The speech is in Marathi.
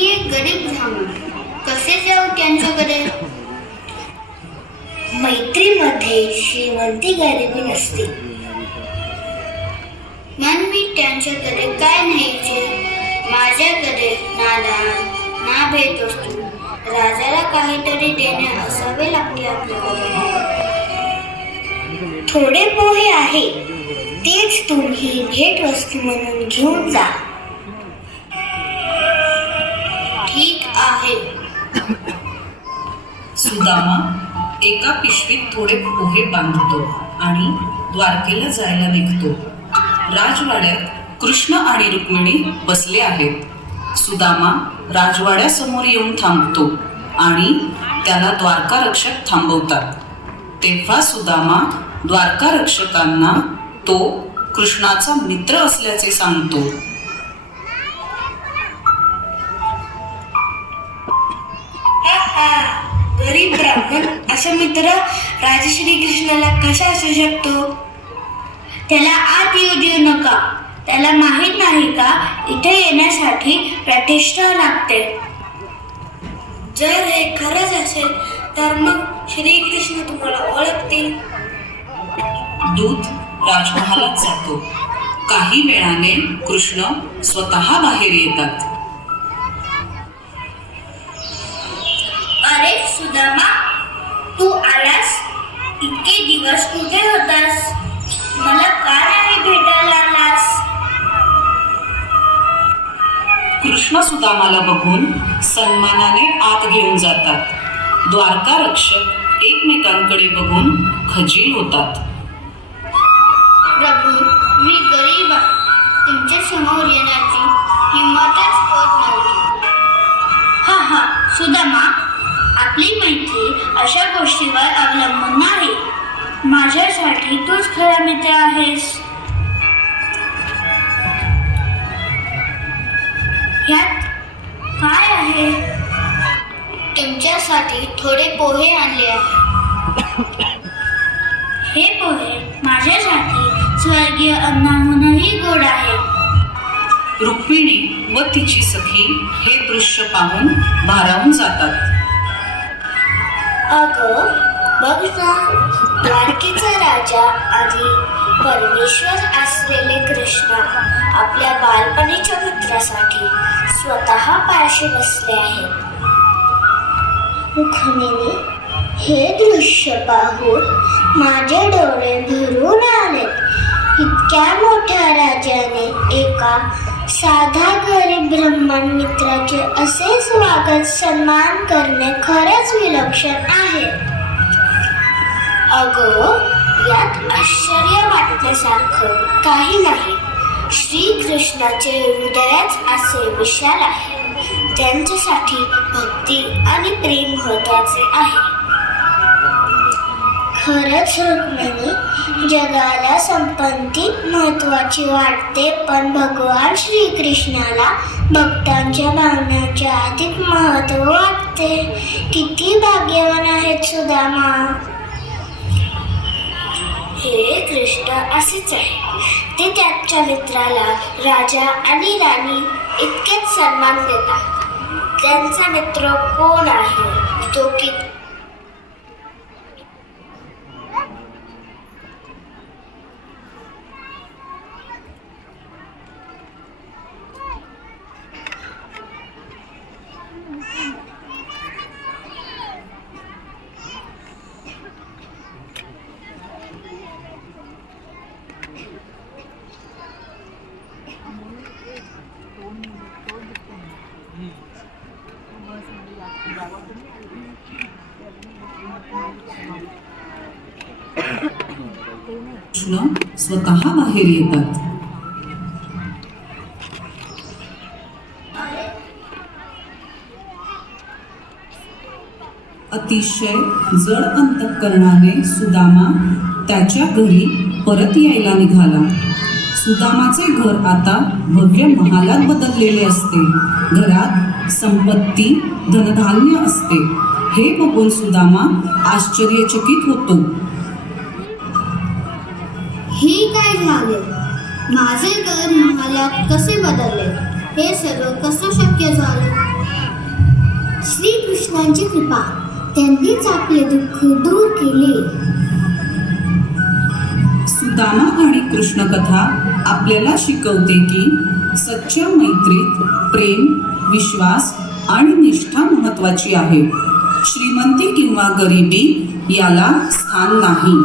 मी एक गरीब ब्राह्मण, कसे जाऊ त्यांच्याकडे? मैत्रीमध्ये श्रीमंती गरिबी नसते. मग मी त्यांच्याकडे काय न्यायचे? माझ्याकडे ना दान ना भेटवस्तू. राजाला काहीतरी देणे असावे लागते आपल्याकडे. थोडे पोहे आहे, तेच तुम्ही भेटवस्तू म्हणून घेऊन जा. ठीक आहे. सुदामा एका पिशवीत थोडे पोहे बांधतो आणि द्वारकेला जायला निघतो. राजवाड्यात कृष्ण आणि रुक्मिणी बसले आहेत. सुदामा राजवाड्यासमोर येऊन थांबतो आणि त्याला द्वारकारक्षक थांबवतात. तेव्हा सुदामा द्वारकारक्षकांना तो कृष्णाचा मित्र असल्याचे सांगतो. गरीब ब्राह्मण असा मित्र राजा श्रीकृष्णाला कसा असू शकतो? त्याला आत येऊ देऊ नका. त्याला माहित नाही का इथे येण्यासाठी प्रतिष्ठा लागते. जर हे खरंच असेल तर मग श्रीकृष्ण तुम्हाला ओळखतील. दूत राजमहालात जातो. काही वेळाने कृष्ण स्वतः बाहेर येतात. अरे सुदामा, तू आलास? इतके दिवस कुठे होतास? मला का नाही भेटायला आलास? कृष्ण सुदामाला बघून सन्मानाने आत घेऊन जातात. द्वारकारक्षक एकमेकांकडे बघून खजील होतात. प्रभू, मी गरीब आहे. तुमच्या समोर येण्याची हिंमतच होत नव्हती. हा सुदामा, आपली मैत्री अशा गोष्टीवर अवलंबून नाही. माझ्यासाठी तूच खरा मित्र आहेस. ह्यात काय आहे? तुमच्यासाठी थोडे पोहे आणले आहे. हे पोहे माझ्यासाठी स्वर्गीय अन्नाहूनही गोड आहे. रुक्मिणी व तिची सखी हे दृश्य पाहून भारावून जातात. अगं बघ ना, द्वारकेचा राजा आणि परमेश्वर असलेले कृष्ण आपल्या बालपणीच्या मित्रासाठी स्वतः पारशी बसले आहेत. रुक्मिणी, हे दृश्य पाहून माझे डोळे भरून आले. इतक्या मोठ्या राजाने एका साधा गरीब ब्राह्मण मित्राचे असे स्वागत सन्मान करणे खरंच विलक्षण आहे. अगं, यात आश्चर्य वाटण्यासारखं काही नाही. श्रीकृष्णाचे हृदयच असे विशाल आहे. त्यांच्यासाठी भक्ती आणि प्रेम महत्वाचे आहे. खरंच रुक्मिणी, जगाला संपत्ती महत्वाची वाटते, पण भगवान श्रीकृष्णाला भक्तांच्या भावनांचे अधिक महत्व वाटते. किती भाग्यवान आहेत सुदामा. हे कृष्ण असेच आहे. ते त्यांच्या मित्राला राजा आणि राणी इतकेच सन्मान देतात. त्यांचा मित्र कोण आहे? तो किती कृष्ण स्वतः बाहेर येतात. अतिशय जड अंतःकरणाने सुदामा त्याच्या घरी परत यायला निघाला. सुदामाचे घर आता भव्य महालात बदललेले असते. घरात संपत्ती धनधान्य असते. हे बघून सुदामा आश्चर्यचकित होतो. ही काय झाले? माझे घर महालात कसे बदलले? हे सर्व कसं शक्य झाले? कृष्णांची कृपा, त्यांनीच आपले दुःख दूर केले. सुदामा आणि कृष्ण कथा आपल्याला शिकवते की सच्च्या मैत्रीत प्रेम, विश्वास आणि निष्ठा महत्वाची आहे. श्रीमंती किंवा गरिबी याला स्थान नाही.